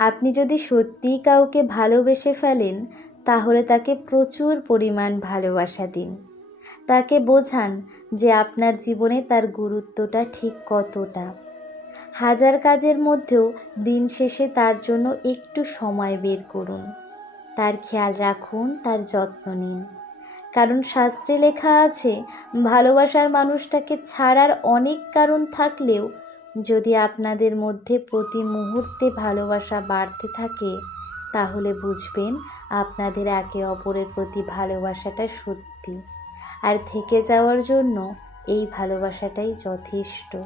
আপনি যদি সত্যিই কাউকে ভালোবেসে ফেলেন, তাহলে তাকে প্রচুর পরিমাণ ভালোবাসা দিন। তাকে বোঝান যে আপনার জীবনে তার গুরুত্বটা ঠিক কতটা। হাজার কাজের মধ্যেও দিন শেষে তার জন্য একটু সময় বের করুন। তার খেয়াল রাখুন, তার যত্ন নিন। কারণ শাস্ত্রে লেখা আছে, ভালোবাসার মানুষটাকে ছাড়ার অনেক কারণ থাকলেও যদি আপনাদের মধ্যে প্রতি মুহূর্তে ভালোবাসা বাড়তে থাকে, তাহলে বুঝবেন আপনাদের একে অপরের প্রতি ভালোবাসাটা সত্যি। আর থেকে যাওয়ার জন্য এই ভালোবাসাটাই যথেষ্ট।